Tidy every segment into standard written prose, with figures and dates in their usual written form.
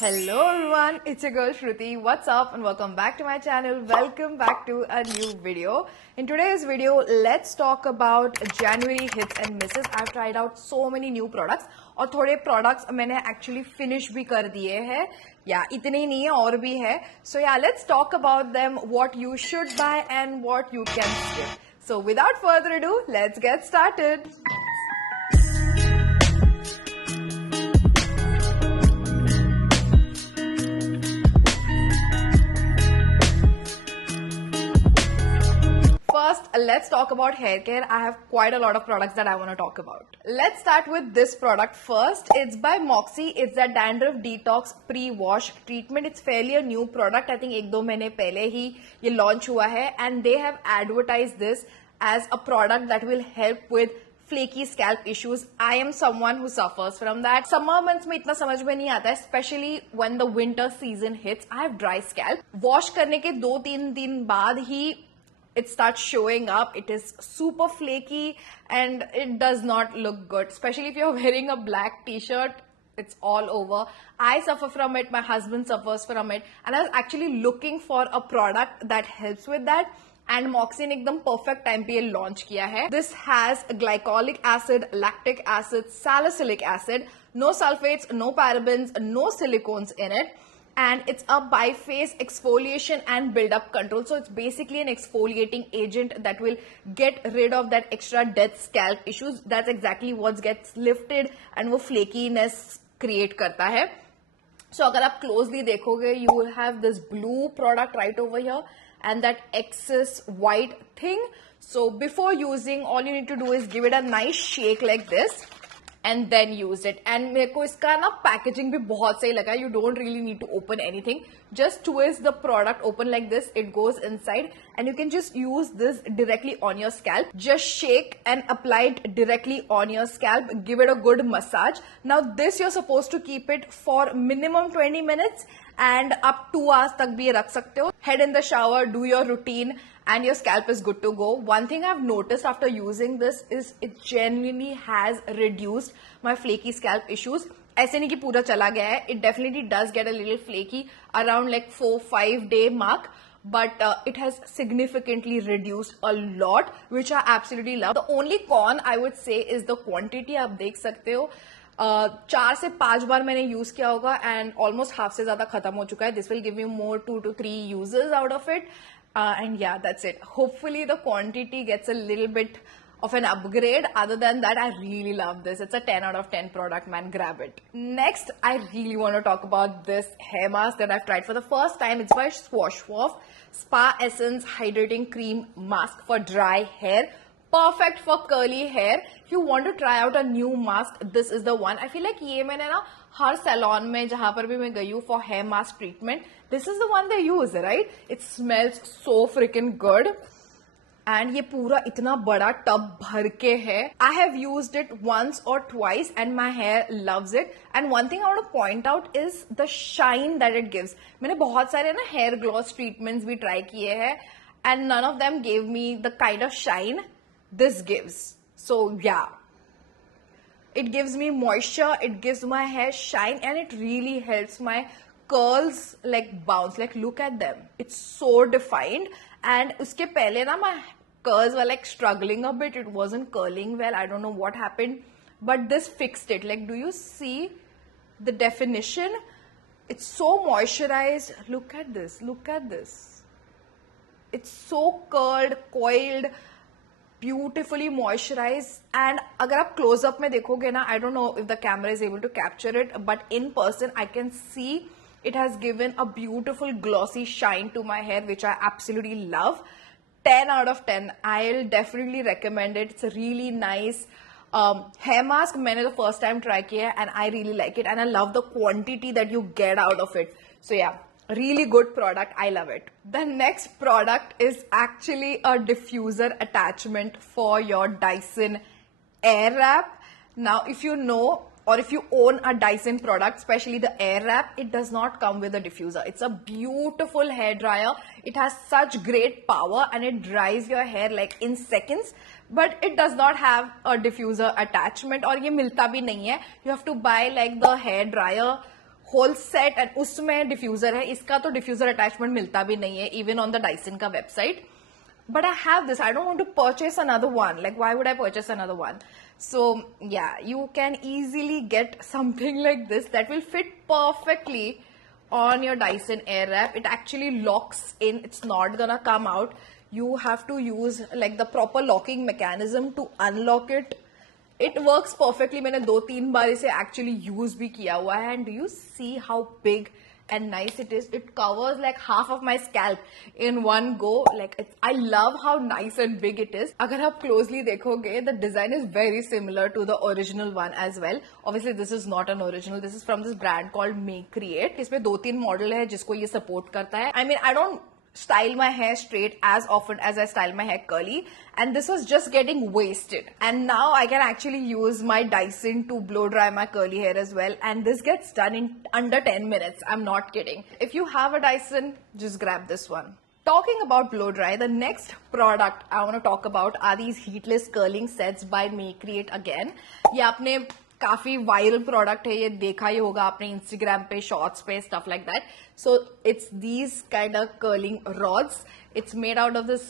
Hello everyone, it's your girl Shruti. What's up and welcome back to my channel. Welcome back to a new video. In today's video, let's talk about January hits and misses. I've tried out so many new products और थोड़े products मैंने actually finish भी कर दिए हैं. Yeah, इतने ही नहीं है और भी है. So yeah, let's talk about them, what you should buy and what you can skip. So without further ado, let's get started. First, let's talk about hair care. I have quite a lot of products that I want to talk about. Let's start with this product first. It's by Moxie. It's a dandruff detox pre-wash treatment. It's fairly a new product. I think 1-2 महीने पहले ही ये launch हुआ है and they have advertised this as a product that will help with flaky scalp issues. I am someone who suffers from that. Summer months में इतना समझ में नहीं आता है, especially when the winter season hits. I have dry scalp. Wash करने के 2-3 दिन बाद ही it starts showing up. It is super flaky and it does not look good, especially if you're wearing a black t-shirt. It's all over. I suffer from it. My husband suffers from it. And I was actually looking for a product that helps with that. And Moxie ने एकदम perfect time पे ये launch किया है. This has glycolic acid, lactic acid, salicylic acid, no sulfates, no parabens, no silicones in it. And it's a biphase exfoliation and build-up control. So it's basically an exfoliating agent that will get rid of that extra dead scalp issues. That's exactly what gets lifted and वो flakiness create करता है. So अगर आप closely देखोगे, you will have this blue product right over here and that excess white thing. So before using, all you need to do is give it a nice shake like this. And then use it. And मेरे को इसका ना packaging भी बहुत सही लगा. You don't really need to open anything. Just twist the product open like this. It goes inside and you can just use this directly on your scalp. Just shake and apply it directly on your scalp. Give it a good massage. Now this you're supposed to keep it for minimum 20 minutes and up 2 hours तक भी रख सकते हो. Head in the shower, do your routine. And your scalp is good to go. One thing I've noticed after using this is it genuinely has reduced my flaky scalp issues. ऐसे नहीं कि पूरा चला गया है. It definitely does get a little flaky around like 4-5 day mark. But it has significantly reduced a lot, which I absolutely love. The only con I would say is the quantity. आप देख सकते हो 4 से 5 बार मैंने use किया होगा and almost half से ज्यादा खत्म हो चुका है. This will give you more 2 to 3 uses out of it. And yeah, that's it. Hopefully the quantity gets a little bit of an upgrade. Other than that, I really love this. It's a 10 out of 10 product, man. Grab it. Next, I really want to talk about this hair mask that I've tried for the first time. It's by Schwarzkopf Spa Essence Hydrating Cream Mask for dry hair. Perfect for curly hair. If you want to try out a new mask, this is the one. I feel like ये मैंने ना हर salon में जहाँ पर भी मैं गई हूँ for hair mask treatment, this is the one they use, right? It smells so freaking good. And ये पूरा इतना बड़ा टब भर के है. I have used it once or twice and my hair loves it. And one thing I want to point out is the shine that it gives. मैंने बहुत सारे ना hair gloss treatments भी try किए हैं and none of them gave me the kind of shine this gives. So yeah, it gives me moisture, it gives my hair shine, and it really helps my curls like bounce. Like look at them, it's so defined. And uske pehle na my curls were like struggling a bit, it wasn't curling well. I don't know what happened, but this fixed it. Like, do you see the definition? It's so moisturized. Look at this, look at this. It's so curled, coiled, beautifully moisturized. And अगर आप close up में देखोगे ना, I don't know if the camera is able to capture it, but in person I can see it has given a beautiful glossy shine to my hair, which I absolutely love. 10 out of 10. I'll definitely recommend it. It's a really nice hair mask. मैंने the first time try किया है and I really like it and I love the quantity that you get out of it. So yeah, really good product. I love it. The next product is actually a diffuser attachment for your Dyson Airwrap. Now, if you know or if you own a Dyson product, especially the Airwrap, it does not come with a diffuser. It's a beautiful hair dryer. It has such great power and it dries your hair like in seconds. But it does not have a diffuser attachment और ये मिलता भी नहीं है. You have to buy like the hair dryer whole set and उसमें diffuser है. इसका तो डिफ्यूजर अटैचमेंट मिलता भी नहीं है इवन ऑन द डाइसन का website. But I have this. I don't want to purchase another one. Like, why would I purchase another one? So, yeah, you can easily get something like this that will fit perfectly on your Dyson Airwrap. It actually locks in. It's not gonna come out. You have to use like the proper locking mechanism to unlock it. It works perfectly. मैंने 2-3 बार इसे actually use भी किया हुआ है. And do you see how big and nice it is? It covers like half of my scalp in one go. Like I love how nice and big it is. अगर आप closely देखोगे, the design is very similar to the original one as well. Obviously this is not an original. This is from this brand called Make Create. इसमें 2-3 model है जिसको ये support करता है. I mean, I don't style my hair straight as often as I style my hair curly, and this was just getting wasted. And now I can actually use my Dyson to blow dry my curly hair as well, and this gets done in under 10 minutes. I'm not kidding. If you have a Dyson, just grab this one. Talking about blow dry, the next product I want to talk about are these heatless curling sets by Make Create again. ये आपने काफी viral product है, ये देखा ही होगा आपने Instagram पे, shorts पे, stuff like that. So it's these kind of curling rods. It's made out of this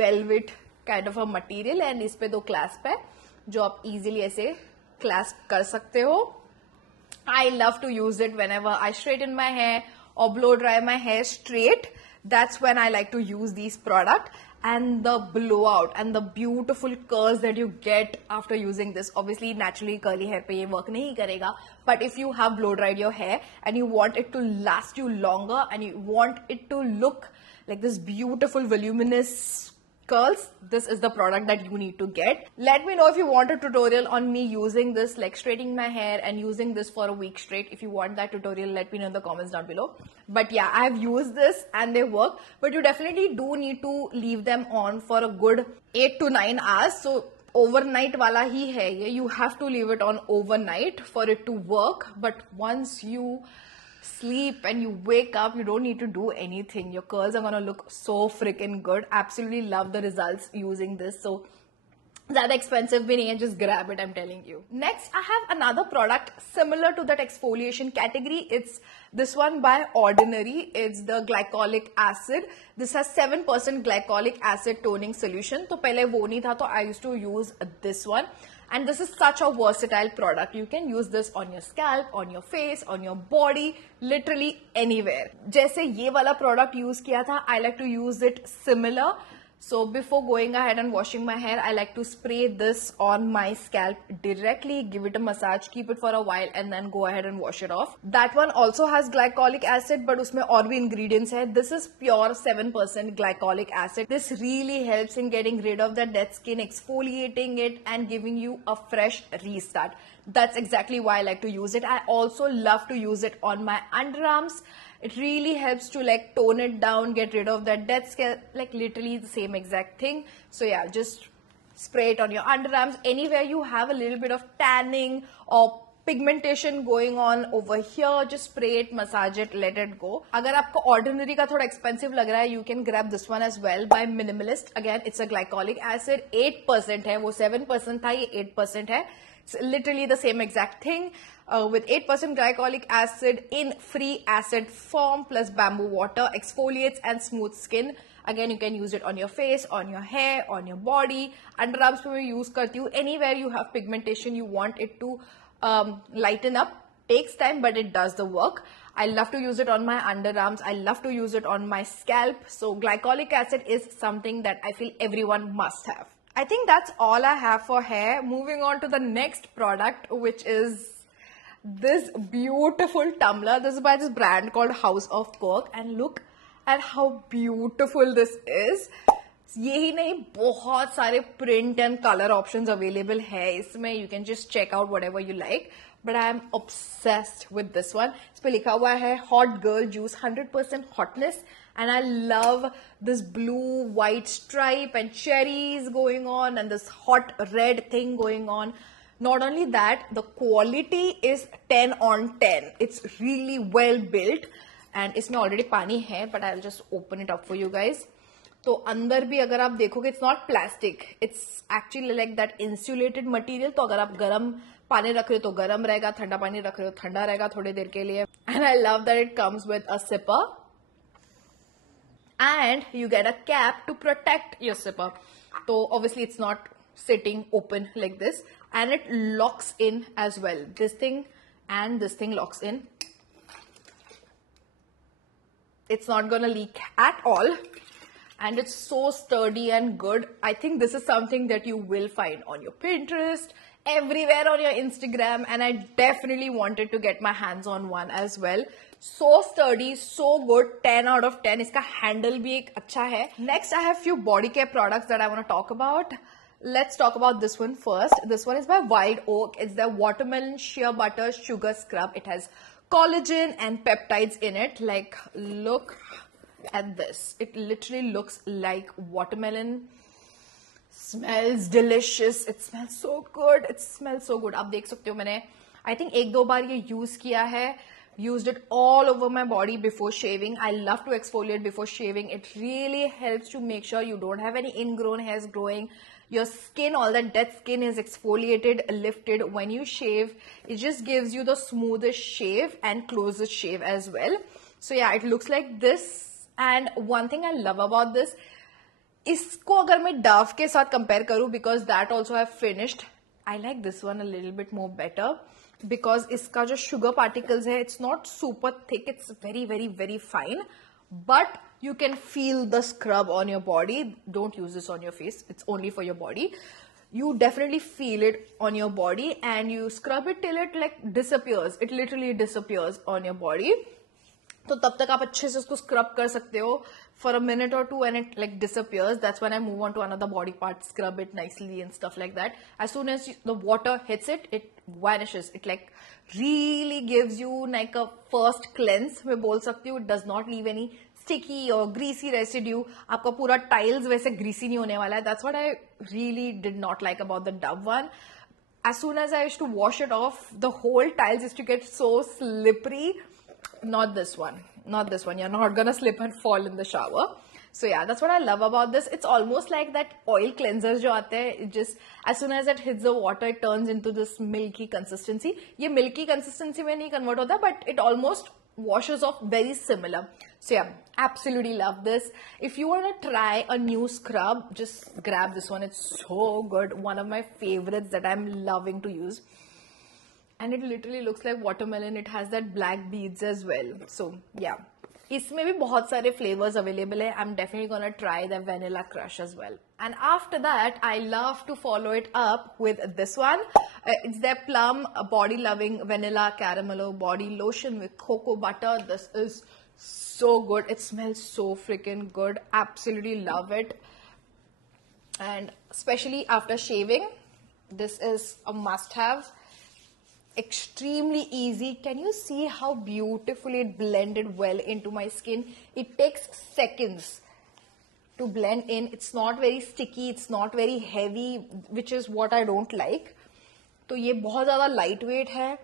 velvet kind of a material and इस पे 2 क्लैस्प है जो आप इजीली ऐसे क्लैस्प कर सकते हो. I love to use it whenever I straighten my hair or blow dry my hair straight. That's when I like to use these products. And the blowout and the beautiful curls that you get after using this. Obviously, naturally curly hair पे ये work नहीं करेगा. But if you have blow dried your hair and you want it to last you longer and you want it to look like this beautiful voluminous curls, this is the product that you need to get. Let me know if you want a tutorial on me using this, like straightening my hair and using this for a week straight. If you want that tutorial, let me know in the comments down below. But yeah, I have used this and they work, but you definitely do need to leave them on for a good 8 to 9 hours. So overnight wala hi hai ye. You have to leave it on overnight for it to work. But once you sleep and you wake up, you don't need to do anything. Your curls are gonna look so freaking good. Absolutely love the results using this. So ज़्यादा expensive भी नहीं है, just grab it, I'm telling you. Next, I have another product similar to that exfoliation category. It's this one by Ordinary. It's the glycolic acid. This has 7% glycolic acid toning solution. तो पहले वो नहीं था, तो I used to use this one. And this is such a versatile product. You can use this on your scalp, on your face, on your body, literally anywhere. जैसे ये वाला product use किया था, I like to use it similar. So before going ahead and washing my hair, I like to spray this on my scalp directly, give it a massage, keep it for a while and then go ahead and wash it off. That one also has glycolic acid, but उसमें और भी ingredients है. This is pure 7% glycolic acid. This really helps in getting rid of that dead skin, exfoliating it and giving you a fresh restart. That's exactly why I like to use it. I also love to use it on my underarms. It really helps to like tone it down, get rid of that dead skin, like literally the same exact thing. So yeah, just spray it on your underarms. Anywhere you have a little bit of tanning or pigmentation going on over here, just spray it, massage it, let it go. अगर आपको Ordinary का थोड़ा expensive लग रहा है, you can grab this one as well by Minimalist. Again, it's a glycolic acid, 8% है, वो 7% था, ये 8% है. It's literally the same exact thing. With 8% glycolic acid in free acid form plus bamboo water, exfoliates and smooth skin. Again, you can use it on your face, on your hair, on your body. Underarms पे मैं use करती हूँ. Anywhere you have pigmentation, you want it to lighten up. Takes time, but it does the work. I love to use it on my underarms. I love to use it on my scalp. So glycolic acid is something that I feel everyone must have. I think that's all I have for hair. Moving on to the next product, which is this beautiful tumbler. This is by this brand called House of Cork, and look at how beautiful this is. यही नहीं, बहुत सारे print and color options available है इसमें. You can just check out whatever you like. But I am obsessed with this one. इस पे लिखा हुआ है Hot Girl Juice, 100% hotness. And I love this blue, white stripe and cherries going on and this hot red thing going on. Not only that, the quality is 10 on 10. It's really well built. And इसमें already पानी है, but I'll just open it up for you guys. तो अंदर भी अगर आप देखोगे, it's not plastic. It's actually like that insulated material. तो अगर आप गर्म पानी रख रहे हो तो गर्म रहेगा, ठंडा पानी रख रहे हो ठंडा रहेगा थोड़ी देर के लिए. And I love that it comes with a zipper. And you get a cap to protect your zipper. So obviously it's not sitting open like this. And it locks in as well. This thing and this thing locks in. It's not gonna leak at all. And it's so sturdy and good. I think this is something that you will find on your Pinterest, everywhere on your Instagram, and I definitely wanted to get my hands on one as well. So sturdy, so good, 10 out of 10. Iska handle bhi ek acha hai. Next, I have few body care products that I want to talk about. Let's talk about this one first. This one is by Wild Oak. It's the Watermelon Shea Butter Sugar Scrub. It has collagen and peptides in it. Like, look at this. It literally looks like watermelon. Smells delicious. It smells so good. It smells so good. आप देख सकते हो मैंने I think एक दो बार ये use किया है. Used it all over my body before shaving. I love to exfoliate before shaving. It really helps to make sure you don't have any ingrown hairs growing. Your skin, all that dead skin is exfoliated, lifted when you shave. It just gives you the smoothest shave and closest shave as well. So yeah, it looks like this. And one thing I love about this, इसको अगर मैं Dove के साथ compare करूँ, because that also I've finished, I like this one a little bit more better. Because इसका जो sugar particles है, it's not super thick, it's very, very, very fine. But you can feel the scrub on your body. Don't use this on your face, it's only for your body. You definitely feel it on your body and you scrub it till it like disappears. It literally disappears on your body. तो तब तक आप अच्छे से उसको scrub कर सकते हो for a minute or two and it like disappears. That's when I move on to another body part, scrub it nicely and stuff like that. As soon as the water hits it, it vanishes. It like really gives you like a first cleanse. मैं बोल सकती हूँ. It does not leave any sticky or greasy residue. आपका पूरा tiles वैसे greasy नहीं होने वाला है. That's what I really did not like about the Dove one. As soon as I used to wash it off, the whole tiles used to get so slippery. Not this one. Not this one. You're not gonna slip and fall in the shower. So yeah, that's what I love about this. It's almost like that oil cleansers जो आते हैं. It just, as soon as it hits the water, it turns into this milky consistency. ये milky consistency में नहीं convert होता, but it almost washes off very similar. So yeah, absolutely love this. If you want to try a new scrub, just grab this one. It's so good. One of my favorites that I'm loving to use. And it literally looks like watermelon. It has that black beads as well. So yeah, इसमें भी बहुत सारे flavors available है. I'm definitely gonna try the Vanilla Crush as well. And after that, I love to follow it up with this one. It's their Plum Body Loving Vanilla Caramello Body Lotion with cocoa butter. This is so good. It smells so freaking good. Absolutely love it. And especially after shaving, this is a must-have. Extremely easy. Can you see how beautifully it blended well into my skin? It takes seconds to blend in. It's not very sticky, it's not very heavy, which is what I don't like. तो ये बहुत ज़्यादा lightweight है.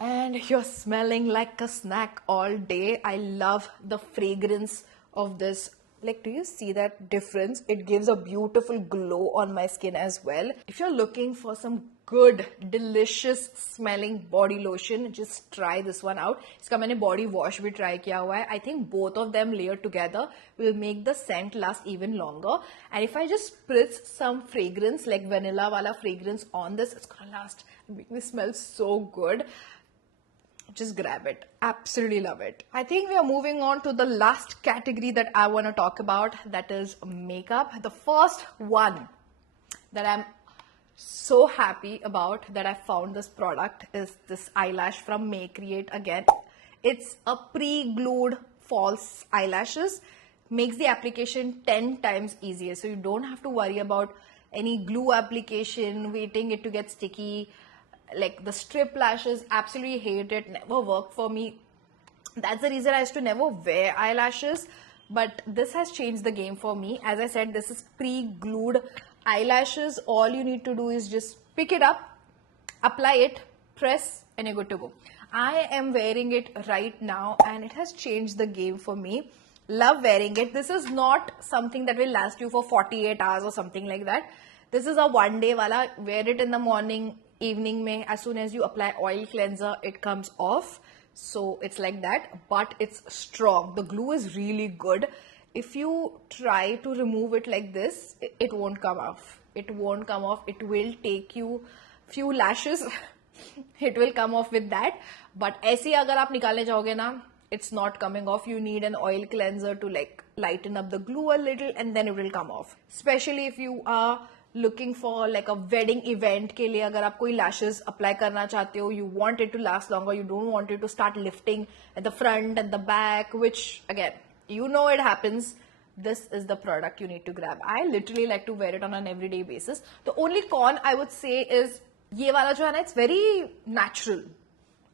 And you're smelling like a snack all day. I love the fragrance of this. Like, do you see that difference? It gives a beautiful glow on my skin as well. If you're looking for some good, delicious smelling body lotion, just try this one out. इसका मैंने body wash भी try किया हुआ है. I think both of them layered together will make the scent last even longer. And if I just spritz some fragrance, like vanilla wala fragrance on this, it's gonna last and make me smell so good. Just grab it. Absolutely love it. I think we are moving on to the last category that I want to talk about, that is makeup. The first one that I'm so happy about that I found this product is this eyelash from Make Create again. It's a pre-glued false eyelashes. Makes the application 10 times easier. So you don't have to worry about any glue application, waiting it to get sticky. Like the strip lashes, absolutely hate it, never worked for me. That's the reason I used to never wear eyelashes, but this has changed the game for me. As I said, this is pre-glued eyelashes. All you need to do is just pick it up, apply it, press, and you're good to go. I am wearing it right now and it has changed the game for me. Love wearing it. This is not something that will last you for 48 hours or something like that. This is a one day wala. Wear it in the morning, evening mein, as soon as you apply oil cleanser, it comes off. So it's like that, but it's strong. The glue is really good. If you try to remove it like this, it won't come off. It won't come off. It will take you few lashes. It will come off with that. But ऐसे अगर आप निकालने जाओगे ना, it's not coming off. You need an oil cleanser to like lighten up the glue a little and then it will come off. Especially if you are looking for like a wedding event के लिए अगर आप कोई lashes apply करना चाहते हो, you want it to last longer, you don't want it to start lifting at the front and the back, which again, you know it happens. This is the product you need to grab. I literally like to wear it on an everyday basis. The only con I would say is ये वाला जो है ना, it's very natural.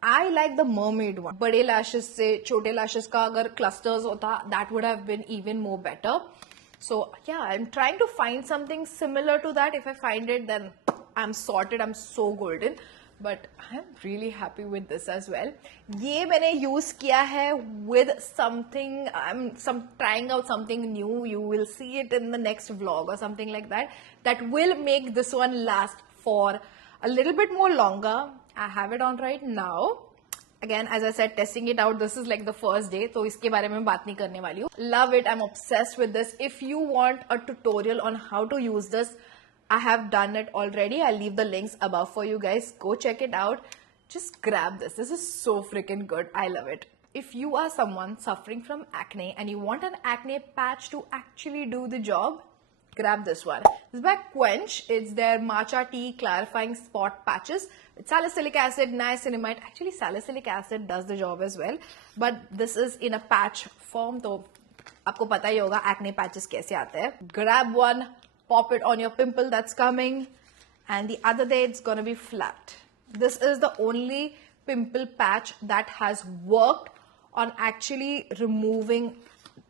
I like the mermaid one. बड़े lashes से छोटे lashes का अगर clusters होता, that would have been even more better. So yeah, I'm trying to find something similar to that. If I find it, then I'm sorted. I'm so golden. But I'm really happy with this as well. ये मैंने use किया है with something. I'm trying out something new. You will see it in the next vlog or something like that. That will make this one last for a little bit more longer. I have it on right now. Again, as I said, testing it out. This is like the first day, तो इसके बारे में बात नहीं करने वाली हूँ. Love it. I'm obsessed with this. If you want a tutorial on how to use this, I have done it already. I'll leave the links above for you guys. Go check it out. Just grab this. This is so freaking good. I love it. If you are someone suffering from acne and you want an acne patch to actually do the job, grab this one. This is by Quench. It's their matcha tea clarifying spot patches. It's salicylic acid, niacinamide. Actually, salicylic acid does the job as well. But this is in a patch form. So, आपको पता ही होगा acne patches कैसे आते हैं. Grab one, pop it on your pimple that's coming. And the other day, it's going to be flat. This is the only pimple patch that has worked on actually removing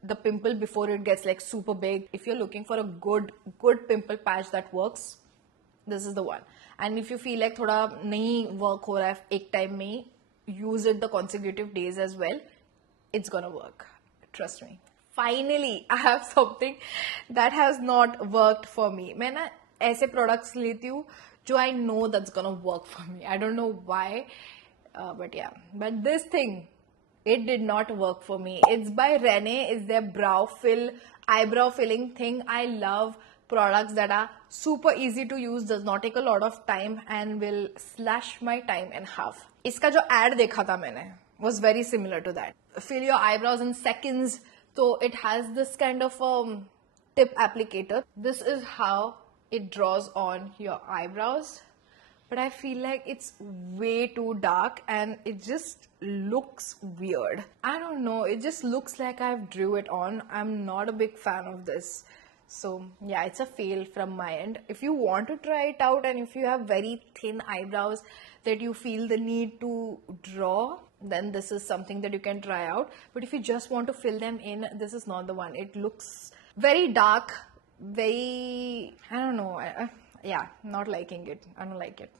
the pimple before it gets like super big. If you're looking for a good pimple patch that works, this is the one. And if you feel like थोड़ा नहीं work हो रहा है एक time में, use it the consecutive days as well. It's gonna work. Trust me. Finally, I have something that has not worked for me. मैं ना ऐसे products लेती हूँ जो I know that's gonna work for me. I don't know why, but yeah. But this thing, it did not work for me. It's by Rene. It's their eyebrow filling thing. I love products that are super easy to use, does not take a lot of time and will slash my time in half. इसका जो ad देखा था मैंने was very similar to that. Fill your eyebrows in seconds. So it has this kind of tip applicator. This is how it draws on your eyebrows. But I feel like it's way too dark and it just looks weird. I don't know, it just looks like I've drew it on. I'm not a big fan of this. So yeah, it's a fail from my end. If you want to try it out and if you have very thin eyebrows that you feel the need to draw, then this is something that you can try out. But if you just want to fill them in, this is not the one. It looks very dark, very, I don't know. Yeah, not liking it. I don't like it.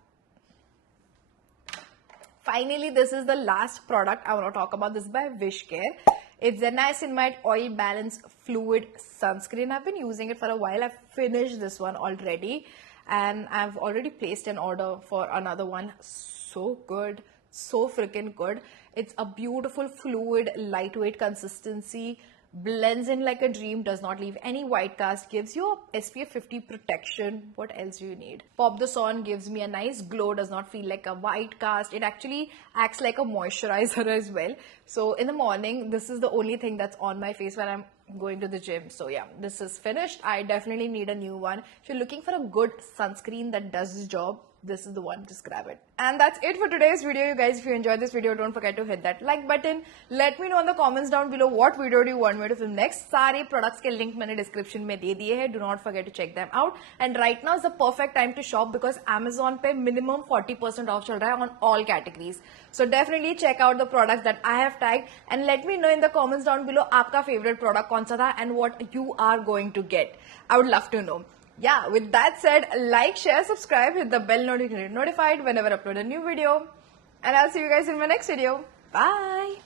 Finally, this is the last product I want to talk about. This is by Wishcare. It's the Niacinamide Oil Balance Fluid Sunscreen. I've been using it for a while. I've finished this one already. And I've already placed an order for another one. So good. So freaking good. It's a beautiful fluid, lightweight consistency. Blends in like a dream, does not leave any white cast, gives you SPF 50 protection. What else do you need? Pop this on, gives me a nice glow, does not feel like a white cast. It actually acts like a moisturizer as well. So in the morning, this is the only thing that's on my face when I'm going to the gym. So yeah, this is finished. I definitely need a new one. If you're looking for a good sunscreen that does this job, this is the one, just grab it. And that's it for today's video, you guys. If you enjoyed this video, don't forget to hit that like button. Let me know in the comments down below what video do you want me to film next. सारे products के link मैंने description में दे दिए हैं. Do not forget to check them out. And right now is the perfect time to shop because Amazon पे minimum 40% off चल रहा है on all categories. So definitely check out the products that I have tagged and let me know in the comments down below आपका favorite product कौन सा था and what you are going to get. I would love to know. Yeah, with that said, like, share, subscribe, hit the bell notification to get notified whenever I upload a new video. And I'll see you guys in my next video. Bye!